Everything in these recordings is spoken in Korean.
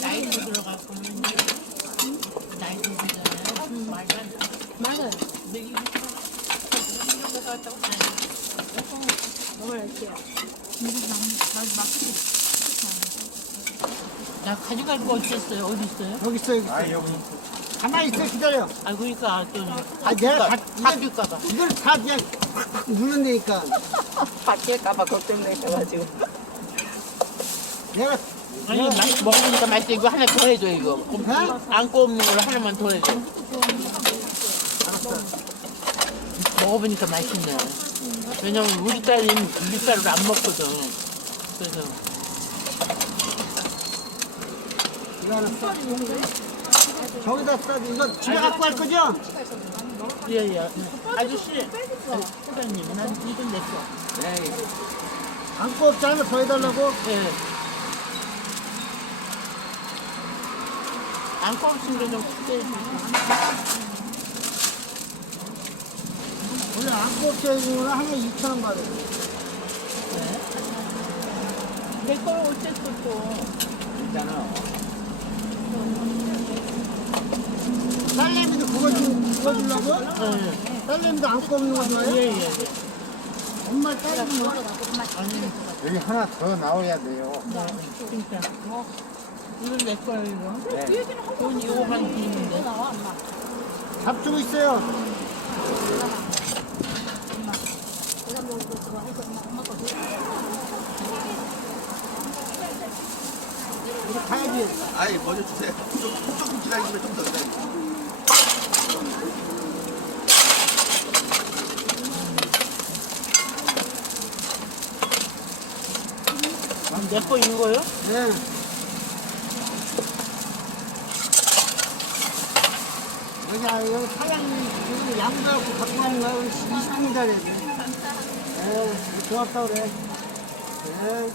나이도 나이도 들잖아요. 말도 안 돼. 맞아요. 나 가져갈 거 어딨어요? 어디 있어요? 여기 있어 여기 아 있어 여기 가만히 있어 기다려 아 그러니까 또 아 내가 다 바뀔까 봐. 이걸 다 그냥 팍팍 누른다니까 바뀔까봐 걱정되셔가지고. 내가 아니 맛 먹으니까 맛있어. 이거 하나 더 해줘 이거. 어? 안고 없는 걸로 하나만 더 해줘. 먹어보니까 맛있네. 왜냐면 우리 딸이 밀가루를 안 먹거든. 그래서 이거 하나 써 저기다 써 이거 집에 갖고 갈 거죠? 예예. 아저씨, 사장님, 난 거. 네 안고 없지 않으면 더 해달라고? 예. 안고 없은 게좀 크게 해주세요. 원래 안고 없이 해주면 하나에 2,000원 받아 내걸 어쨌든 또. 있잖아. 딸내미도 그거 좀 그거 주려고? 예. 딸내미도 안고 없는 거 좋아해? 예, 예. 엄마 딸내미 뭐? 아니, 여기 하나 더 나와야 돼요. 네, 진짜. 이건 내 거예요, 이거. 네. 돈 이거만 드리는데. 밥 주고 있어요 우리 가야지 아니 먼저 주세요. 좀, 조금 기다리시면 좀더 기다리세요. 내거 이거요? 네. 여기, 아, 여기 사장님, 여기 양도하고 갖고 가는 거야. 우리 20분 기다려야 돼. 네, 고맙다 그래. 네.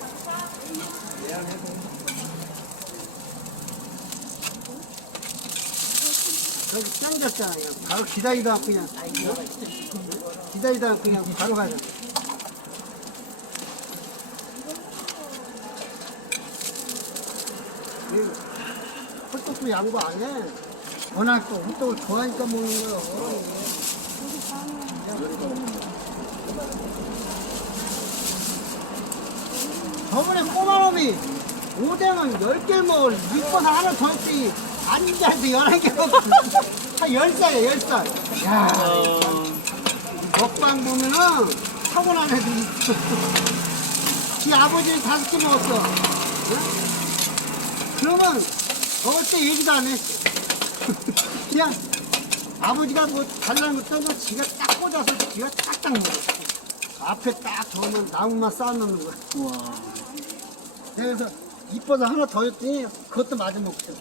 여기 짱졌잖아요. 바로 기다리다 그냥. 기다리다 갖고 그냥 바로 가자. 헛떡도 양보 안 해. 워낙 또 헛떡을 좋아하니까 먹는 거요. 저번에 꼬마놈이 오뎅은 10개를 먹을 이뻐서 하나 더 했지 앉아서 11개 먹고 한 10살이야 10살 야 먹방 보면은 타고난 애들이 있어 지 아버지는 다섯 개 먹었어 응? 그러면 먹을 때 얘기도 안 해. 그냥 아버지가 뭐 달라는 것도 아니고 지가 딱 꽂아서 지가 딱딱 먹어. 앞에 딱 저으면 나무만 쌓아놓는 거야. 그래서 이뻐서 하나 더 했더니 그것도 마저 먹죠.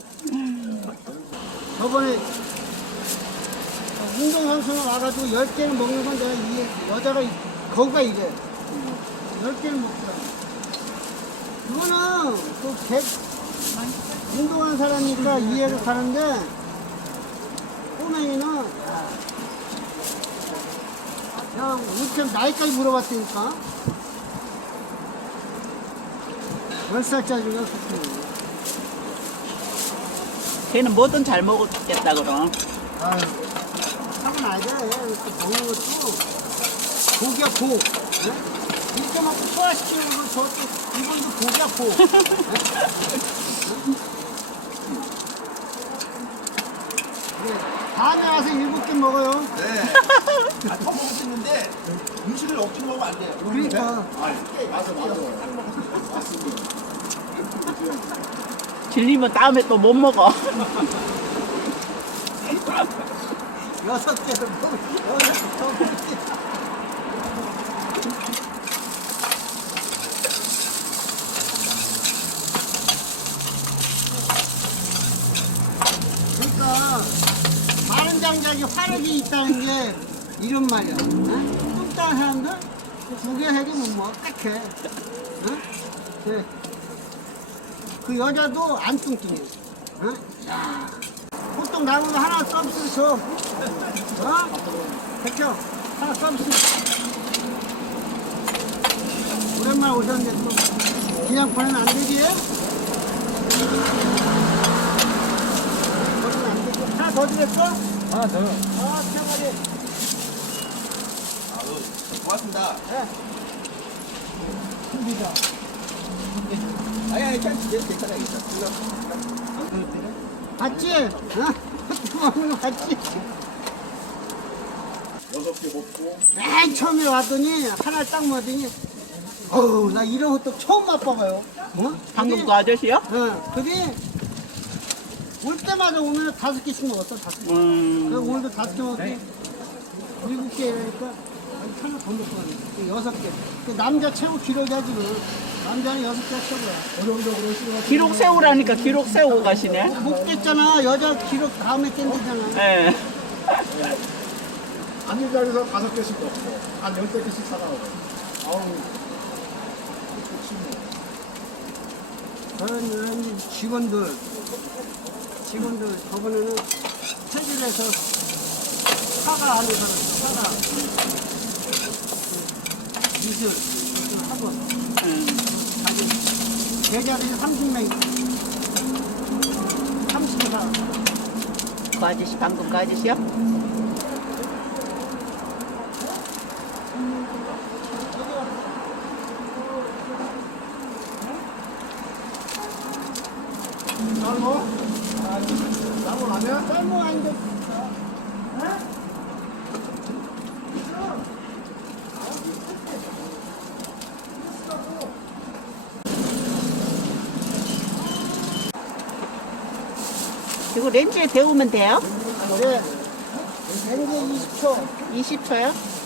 저번에 운동선수가 와가지고 10개는 먹는 건 내가 이해, 여자가, 이- 거기가 이래. 10개는 먹더라. 그거는 그 개, 운동하는 사람이니까 이해를 가는데 꼬맹이는 그냥 우편 나이까지 물어봤다니까 10살짜리가 그렇게 걔는 뭐든 잘 먹었겠다 그럼. 아유 하고 나야 돼 이렇게 먹는 것도 고기야 고 네? 이렇게 먹고 소화시키는 거 저것도 이분도 고기야 고 네? 다음에 와서 일곱 개 먹어요 네. 아, 더 먹을 수 있는데 음식을 억지로 먹으면 안 돼요. 그러니까 맞아, 맞아. 질리면 다음에 또 못 먹어. 여섯 개를 먹어 여섯 더 먹지 그러니까 많은 장작이 화력이 있다는 게 이런 말이야. 응? 뚱딴 사람들 두 개 해도 못 먹어. 딱해. 응? 그래. 그 여자도 안 뚱뚱해. 응? 보통 나무는 하나 서비스 줘. 어? 백혀 하나 서비스. 오랜만에 오셨는데 또 그냥 보내면 안 되지? 보내면 안 되지? 하나 더 드렸어? 하나 더. 아, 태가리. 아유, 고맙습니다. 큽니다. 아니, 아니, 괜찮아, 괜찮아, 괜찮아. 봤지? 어? 봤지? 여섯 개 먹고. 맨 처음에 왔더니 하나 딱 먹더니 어우 나 이런 호떡 처음 맛봐봐요 어? 방금 그 아저씨요? 어, 그게 올 때마다 오면 다섯 개씩 먹었어 다섯 개. 음, 그래서 오늘도 다섯 개 먹고 일곱 개니까 하나 더 먹고 가네. 여섯 개. 그 남자 최고 기록이야 지금 남자는 여섯 개 최고야. 그러시고 기록 세우라니까 기록 세우고 가시네. 못 깼잖아. 여자 기록 다음에 깬다잖아. 예. 앉은 자리에서 다섯 개씩 먹고, 한 열댓 개씩 사가고. 아우. 저는 이런 직원들, 직원들, 저번에는 체질에서 사과 하는 사람, 사과, 미술, 그 학원, 음. 자기 계좌들이 30명, 30개 사. 그 아저씨 방금 그 아저씨요? 삶어? 삶어 라면? 삶은 아닌데, 이거 렌즈에 데우면 돼요? 네. 렌즈 20초. 20초요?